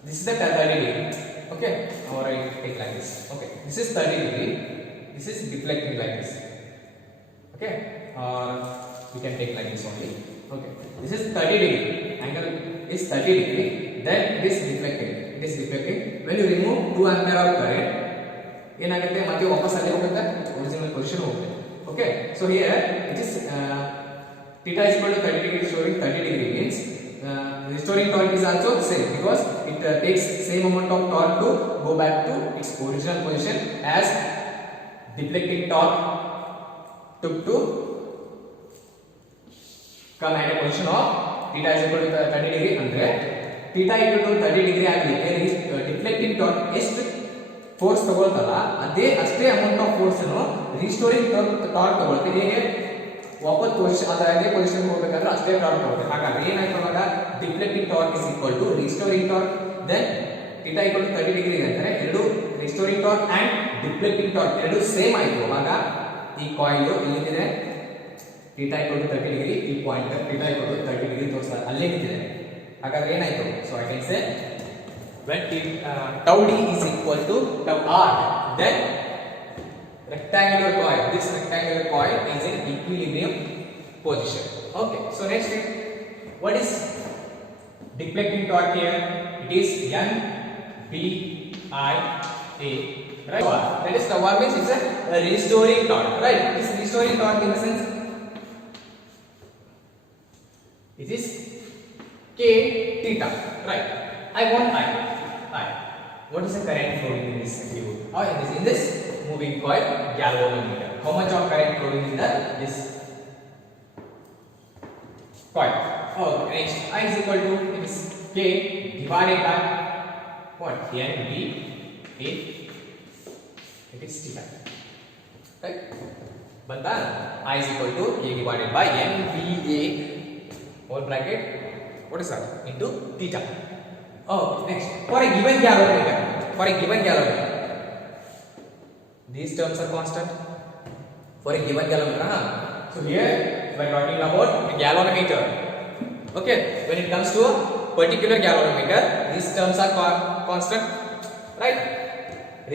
This is the 30 degree. Okay, or I take like this. Okay, this is 30 degree. This is deflecting like this. Okay, or you can take like this only. Okay, this is 30 degree. Angle is 30 degree. Then it is deflecting. It is deflecting. When you remove 2 ampere of current, ಏನಾಗುತ್ತೆ, ಮತ್ತೆ ವಾಪಸ್ ಅಲ್ಲಿ ಹೋಗುತ್ತೆ, original position ಹೋಗುತ್ತೆ. Okay, so here it is theta is equal to 30 degree, showing 30 degree means restoring torque is also same because it takes same amount of torque to go back to its original position as deflecting torque took to come at a position of theta is equal to 30 degree. ಅಂದ್ರೆ theta equal to 30 degree ಆಗಲಿಕ್ಕೆ deflecting torque ಎಷ್ಟು force ತಗೊಳ್ತಲ್ಲ ಅಷ್ಟೇ amount of force ಅನ್ನು restoring torque ತಗೊಳುತ್ತೆ. ಹೇಗೆ, ವಾಪಸ್ position ಅದೇ position ಹೋಗಬೇಕಾದ್ರೆ ಅಷ್ಟೇ ಟಾರ್ಕ್ ತಗೊಳುತ್ತೆ. ಹಾಗಾಗಿ ಏನಾಯ್ತು, ಅವಾಗ deflecting torque is equal to restoring torque. Then theta equal to 30 degree ಅಂದರೆ ಎರಡು restoring torque and deflecting torque ಎರಡು ಸೇಮ್ ಆಯ್ತು. ಅವಾಗ ಈ ಕಾಯಿಲ್ ಇಲ್ಲಿದೆ ಥೀಟಾ ಈಕ್ವಲ್ ಟು 30 ಡಿಗ್ರಿ, ಈ point theta equal to 30 degree ತೋರಿಸ್ತಾರೆ, ಅಲ್ಲೇ ನಿಂತಿದೆ. ಹಾಗಾದ್ರೆ ಏನಾಯ್ತು, so I can say when tau d is equal to tau r, then rectangular coil, this rectangular coil is in equilibrium position. Okay, so next thing, what is deflecting torque here? It is NBIA, right? That is tau r means it's a restoring torque, right? This restoring torque in the sense it is k theta, right? I want I. What is the current flowing in this fluid or in this moving coil galvanometer? How much of current flowing in this coil? Oh, next I is equal to, it is K divided by what? NBA. It is theta, right? Banta I is equal to K divided by NBA whole bracket. What is that? Into theta. Oh, next, for a given galvanometer, these terms are constant for a given galvanometer. So here we are talking about a galvanometer. Okay, when it comes to a particular galvanometer, these terms are constant, right?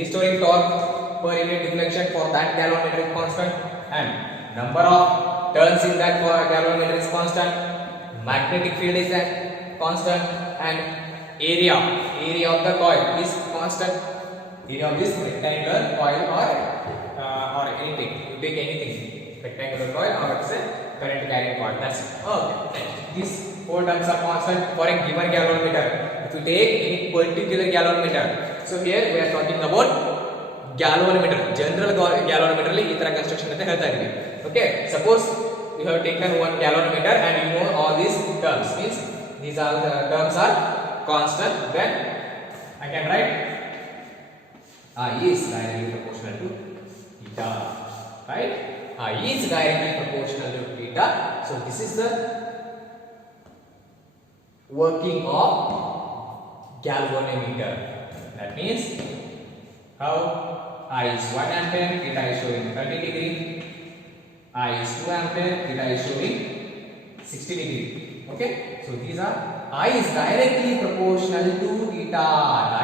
Restoring torque per unit deflection for that galvanometer is constant, and number of turns in that galvanometer is constant. Magnetic field is constant, and area of the coil is constant. Area of this rectangular coil or anything, you take anything, rectangular coil or it's a current carrying coil, that's it. Okay, these four terms are constant for a given galvanometer. If you take any particular galvanometer, so here we are talking about galvanometer, general galvanometer ಅಲ್ಲಿ ಈ ತರ construction ಅಂತ ಹೇಳ್ತಾ ಇದೀವಿ. Okay, suppose you have taken one galvanometer and you know all these terms, means these are the terms are constant, then I can write I is directly proportional to theta, right? I is directly proportional to theta. So this is the working of galvanometer. That means how I is 1 ampere, theta is showing 30 degree. I is 2 ampere, theta is showing 60 degree. Okay, so these are I is directly proportional to theta.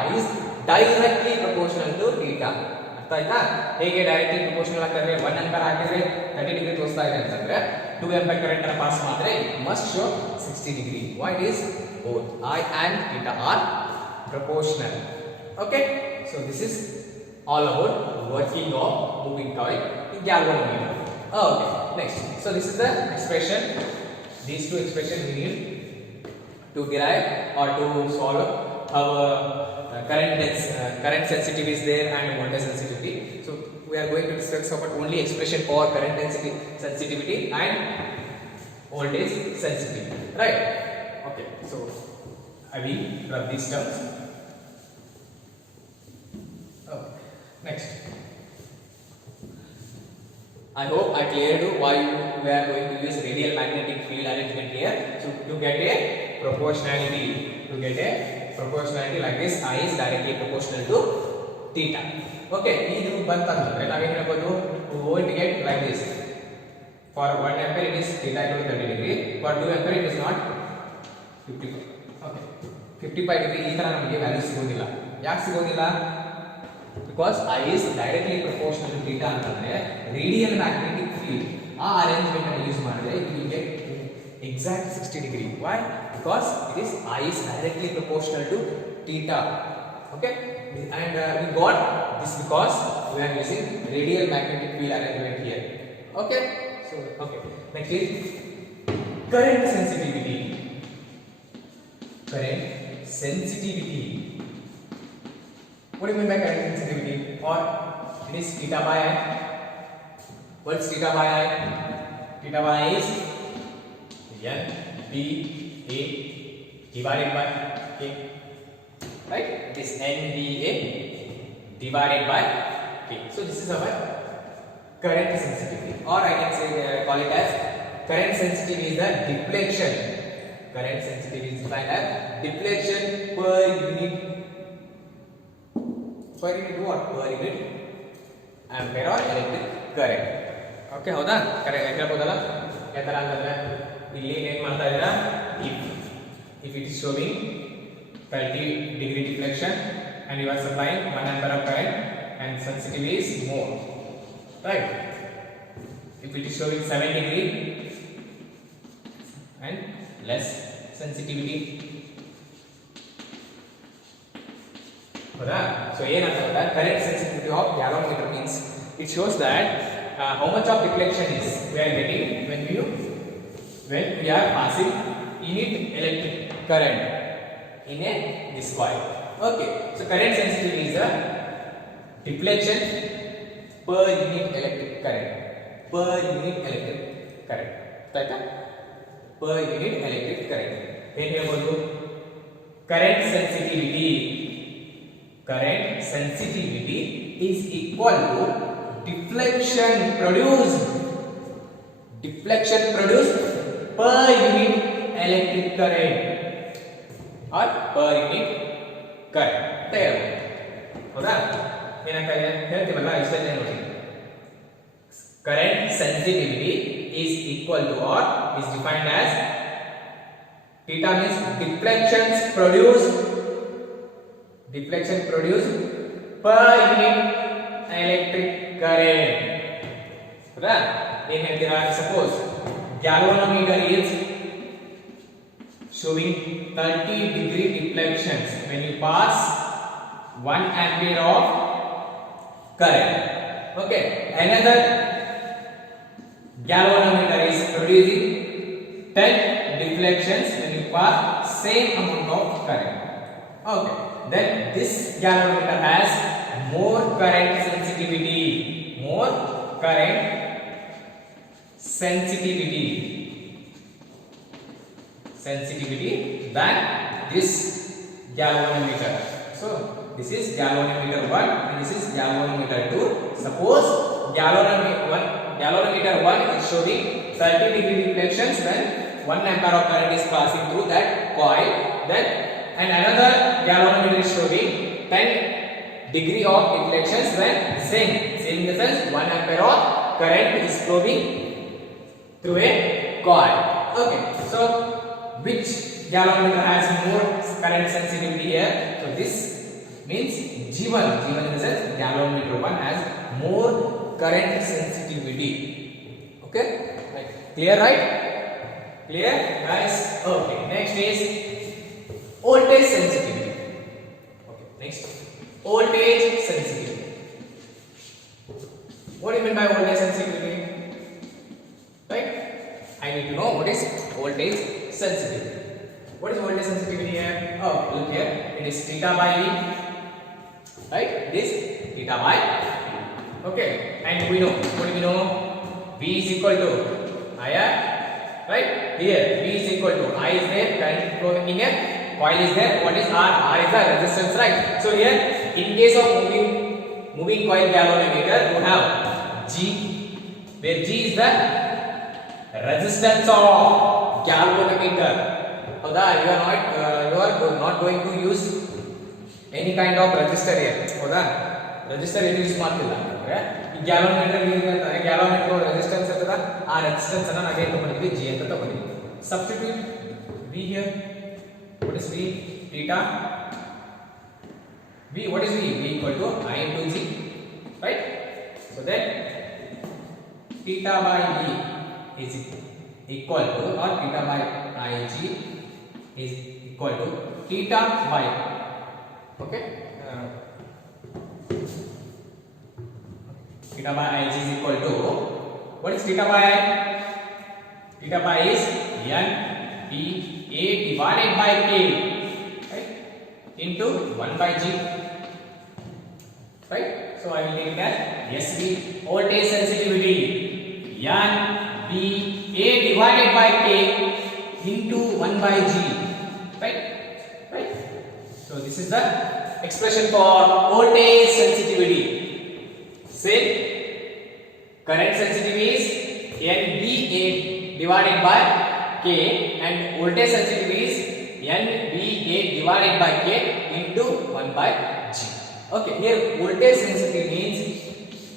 I is directly proportional to theta. ಅರ್ಥ ಆಯ್ತಾ? ಹೇಗೆ directly proportional ಆಗ್ತದೆ 1 ampere ಹಾಕಿದ್ರೆ 30 degree ತೋರಿಸ್ತಾ ಇದೆ ಅಂತಂದ್ರೆ 2 ampere current ಅನ್ನು pass ಮಾಡಿದ್ರೆ it must show 60 degree. Why it is both I and theta are proportional. Okay, so this is all about working of moving coil in galvanometer. Okay, next, so this is the expression, these two expressions we need to derive or to solve how current sensitivity is there and voltage sensitivity. So we are going to discuss about only expression for current density sensitivity and voltage sensitivity, right? Okay, so I will rub these terms. Okay, next, I hope I cleared you why we are going to use radial magnetic field arrangement here. So to get a proportionality, like this, I is directly proportional to theta. Okay, idu bantandre nave ಏನು ಹೇಳಬಹುದು, volt get like this. For 1 ampere it is theta equal to 30 degree. For 2 ampere it is not 55. Okay, 55 degree ಈ ತರ ನಮಗೆ value ಸಿಗೋದಿಲ್ಲ. ಯಾಕೆ ಸಿಗೋದಿಲ್ಲ? Because I is directly proportional to theta ಅಂತಂದ್ರೆ radial magnetic field ಆ ಅರೇಂಜ್ಮೆಂಟ್ ಅನ್ನು use ಮಾಡಿದ್ರೆ it will get exact 60 degree. Why? Because it is I is directly proportional to theta. Okay, and we got this because we are using radial magnetic field arrangement here. Okay, so okay, next is current sensitivity. What do you mean by current sensitivity? Or it is theta by I. What is theta by I? Theta by I is NBA divided by K. Right? It is NBA divided by K. So this is our current sensitivity. Or I can say call it as current sensitivity is the deflection. Current sensitivity is defined as deflection per unit. Per unit what? Per unit ampere or electric current. Okay, ಹೌದಾ? Correct ಹೇಳ್ಬೋದಲ್ಲ? ಯಾವ ತರ ಅಂತಂದ್ರೆ ಇಲ್ಲಿ ಏನು ಮಾಡ್ತಾ ಇದ್ದೀರಾ, if it is showing 30 degree deflection and you are supplying 1 ampere of current and sensitivity is more, right? If it is showing 7 degree and less sensitivity, ಹೌದಾ? So ಏನಂತ ಗೊತ್ತಾ, current sensitivity of galvanometer means it shows that how much of deflection is we are getting when we are passing unit electric current in this coil. Okay, so current sensitivity is the deflection per unit electric current. Per unit electric current, right? Per unit electric current. ಏನು ಹೇಳ್ಬೋದು? Current sensitivity is equal to deflection produced per unit electric current or per unit current ಅಂತ ಹೇಳ್ಬೋದು. ಹೌದಾ? ಏನಾಗ್ತದೆ ಹೇಳ್ತೀವಲ್ಲ ಇಷ್ಟೇ ನೋಡಿ. Current sensitivity is equal to or is defined as theta means deflections produced per unit electric current. ಹೌದಾ? ಏನು ಹೇಳ್ತೀರಾ? Suppose galvanometer is showing 30 degree deflections when you pass 1 ampere of current. Okay, another galvanometer is producing 10 deflections when you pass same amount of current. Okay, then this galvanometer has more current sensitivity than this galvanometer. So this is galvanometer 1 and this is galvanometer 2. Suppose galvanometer 1 is showing 30 degree deflections when 1 ampere of current is passing through that coil, then and another galvanometer is showing 10 degree of deflections when same in the sense 1 ampere of current is flowing through a coil. Okay, so which galvanometer has more current sensitivity here? So this means G1. G1 in the sense galvanometer 1 has more current sensitivity. Okay, right. Clear, right? Clear, guys? Okay, next is voltage sensitivity. Okay, next voltage sensitivity. What do you mean by voltage sensitivity? Right? I need to know what is voltage sensitivity. What is voltage sensitivity here? Oh, look here. It is theta by V. Right? It is theta by V. Okay. And we know. What do we know? V is equal to IR. Right? Here V is equal to I is there. Current flowing in here. Coil is there. What is R? R is the resistance. Right? So here, in case of moving coil galvanometer, you have G, where G is the resistance of galvanometer. So that you are not going to use any kind of resistor here. So that resistor use ಮಾಡ್ತಿಲ್ಲ. ಈ galvanometer ಇರುತ್ತೆ, galvanometer resistance ಇರ್ತದ, ಆ resistance ಅನ್ನು ನಾವು ಏನು ತಗೊಂಡಿದ್ವಿ? G ಅಂತ ತಗೊಂಡಿದ್ವಿ. Substitute V here. What is V? Theta. V, what is V? V equal to I into G. Right? So then theta by V is equal to, or theta by Ig is equal to theta by, okay, theta by Ig is equal to, what is theta by I? Theta by is N P A divided by K, right, into 1 by G, right? So I will take that SV, voltage sensitivity, N B A divided by K into 1 by G, right? Right? So this is the expression for voltage sensitivity. Say current sensitivity is NBA divided by K and voltage sensitivity is NBA divided by K into 1 by G. Okay, here voltage sensitivity means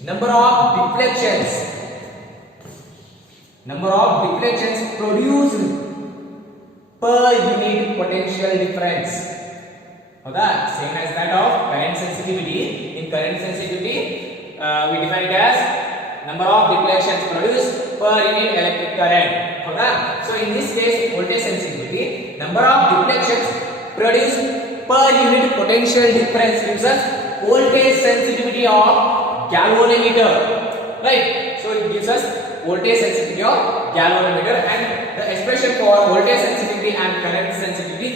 number of deflections produced per unit potential difference. Okay, same as that of current sensitivity. In current sensitivity, we define it as number of deflections produced per unit electric current. Okay, so in this case, voltage sensitivity, number of deflections produced per unit potential difference gives us voltage sensitivity of galvanometer. Right? So it gives us voltage sensitivity of galvanometer, and the expression for voltage sensitivity and current sensitivity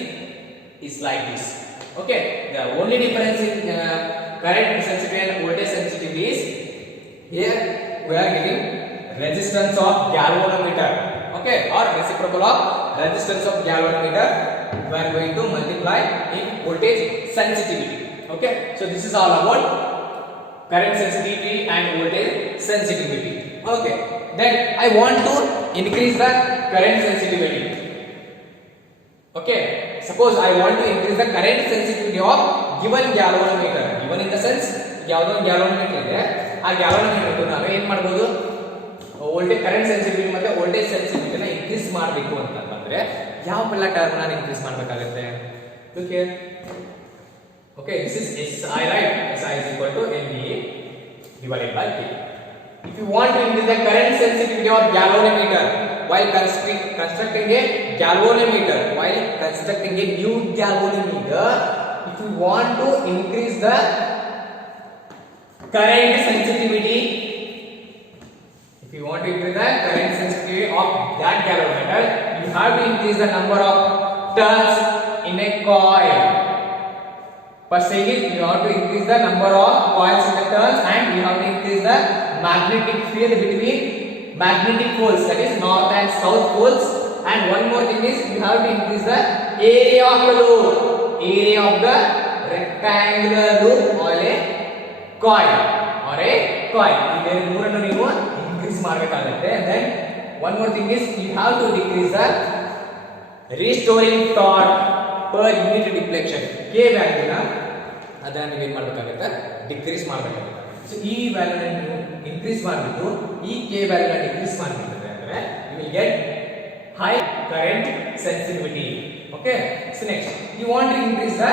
is like this. Okay, the only difference in current sensitivity and voltage sensitivity is here we are getting resistance of galvanometer, okay, or reciprocal of resistance of galvanometer. We are going to multiply in voltage sensitivity. Okay, so this is all about current sensitivity and voltage sensitivity. Okay, then I want to increase the current sensitivity. Okay, suppose I want to increase the current sensitivity of given galvanometer. Given in the sense, ಯಾವುದೋ galvanometer ಇದೆ, ಆ galvanometer ನಾವು ಏನು ಮಾಡಬಹುದು? Voltage current sensitivity ಮತ್ತೆ voltage ಸೆನ್ಸಿಟಿವಿಟಿನ increase ಮಾಡಬೇಕು ಅಂತಂದ್ರೆ ಯಾವ ಎಲ್ಲ ಟರ್ಮ್ ನಾನು ಇನ್ಕ್ರೀಸ್ ಮಾಡಬೇಕಾಗುತ್ತೆ? Look here. Okay, this is SI, right? SI is equal to NVA divided by K. If you want to increase the current sensitivity of galvanometer while constructing a galvanometer, new galvanometer, if you want to increase the current sensitivity, of that galvanometer, you have to increase the number of turns in a coil. First thing is you have to increase the number of coils in the turns, and you have to increase the magnetic field between magnetic poles, that is north and south poles. And one more thing is you have to increase the area of the loop, area of the rectangular loop or a coil. There is more and more increase ಮಾಡಬೇಕಾಗುತ್ತೆ. And then one more thing is you have to decrease the restoring torque per unit deflection. K value na ಅದನ್ನ ನೀವು ಏನು ಮಾಡಬೇಕಾಗುತ್ತೆ? Decrease ಮಾಡಬೇಕಾಗುತ್ತೆ. So ಈ value ನೀವು increase ಮಾಡಿಬಿಟ್ಟು ಈ K ವ್ಯಾಲ್ಯೂ ನ ಡಿಕ್ರೀಸ್ ಮಾಡಿಬಿಟ್ರೆ ಅಂದ್ರೆ you will get high current sensitivity. Okay. So next, you want to increase the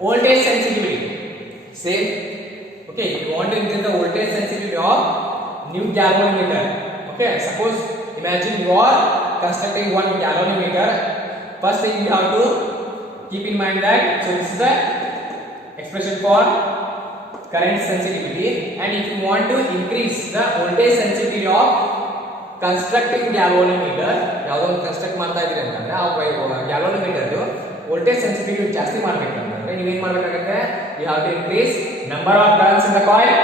voltage sensitivity. Same. Okay. You want to increase the voltage sensitivity of new galvanometer. Okay. Suppose imagine you are constructing one galvanometer. First thing you have to keep in mind that this is the expression for current sensitivity, and if you want to increase the voltage sensitivity of constructing galvanometer, ಯಾವುದೋ ಒಂದು construct ಮಾಡ್ತಾ ಇದ್ದೀರಿ ಅಂತಂದ್ರೆ ಆ galvanometer voltage sensitivity ಜಾಸ್ತಿ ಮಾಡಬೇಕಂದ್ರೆ ನೀವು ಏನು ಮಾಡಬೇಕಾಗುತ್ತೆ, you have to increase number of turns in the coil,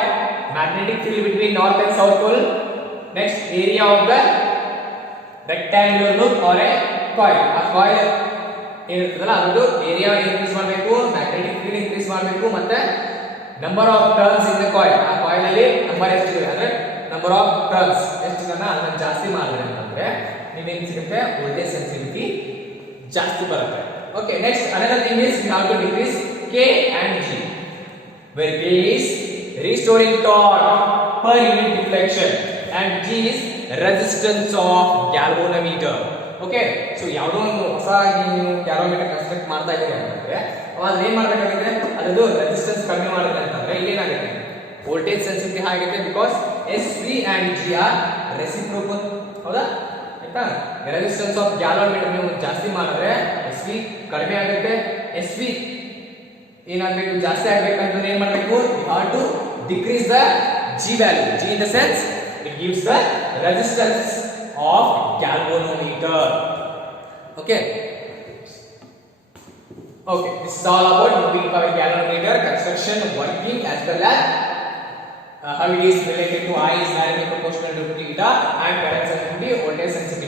magnetic field between north and south pole, next area of the rectangular loop or a coil. ಆ ಕಾಯಿಲ್ ಏನಿರ್ತದಲ್ಲ ಅದ್ರದ್ದು ಏರಿಯಾ ಇನ್ಕ್ರೀಸ್ ಮಾಡಬೇಕು, magnetic field increase ಮಾಡಬೇಕು, ಮತ್ತೆ number of turns in the coil, ಆ coil ಅಲ್ಲಿ number ಎಷ್ಟಿದೆ ಅಂದ್ರೆ ನಂಬರ್ ಆಫ್ ಟರ್ನ್ಸ್ ಎಷ್ಟಿದನ್ನ ಅದನ್ನ ಜಾಸ್ತಿ ಮಾಡಿದ್ರೆ ಅಂತಂದ್ರೆ ನಿಮಗೆ ಸಿಗುತ್ತೆ ವೋಲ್ಟೇಜ್ ಸೆನ್ಸಿಟಿವಿಟಿ ಜಾಸ್ತಿ ಬರುತ್ತೆ. Okay, next another thing is you have to decrease K and G, where K is restoring torque per unit deflection and G is resistance of galvanometer. Okay, so ಯಾವುದೋ ಒಂದು ಹೊಸ ನೀವು ಗ್ಯಾಲ್ವನೋಮೀಟರ್ ಕನ್ಸ್ಟ್ರಕ್ಟ್ ಮಾಡ್ತಾ ಇದ್ದೀರಿ ಅಂತಂದ್ರೆ ಅವಾಗ ಏನ್ ಮಾಡಬೇಕಾಗುತ್ತೆ, ಅದರದ್ದು ರೆಸಿಸ್ಟೆನ್ಸ್ ಕಡಿಮೆ ಮಾಡಿದ್ರೆ ಅಂತಂದ್ರೆ ಏನಾಗುತ್ತೆ, ವೋಲ್ಟೇಜ್ ಸೆನ್ಸಿಟಿವಿಟಿ ಆಗುತ್ತೆ. Because SV and G are reciprocal. ಹೌದಾ, ಆಯ್ತಾ? ರೆಸಿಸ್ಟೆನ್ಸ್ ಆಫ್ ಗ್ಯಾಲ್ವನೋಮೀಟರ್ ನೀವು ಜಾಸ್ತಿ ಮಾಡಿದ್ರೆ SV ಕಡಿಮೆ ಆಗುತ್ತೆ. SV ಏನಾಗಬೇಕು, ಜಾಸ್ತಿ ಆಗಬೇಕಂತಂದ್ರೆ ಏನ್ ಮಾಡಬೇಕು, you have to decrease the G value. G in the sense it gives the resistance of galvanometer. Okay, this is all about moving power galvanometer construction, working, as well as how it is related to I is directly proportional to theta and current sensitivity, voltage sensitivity.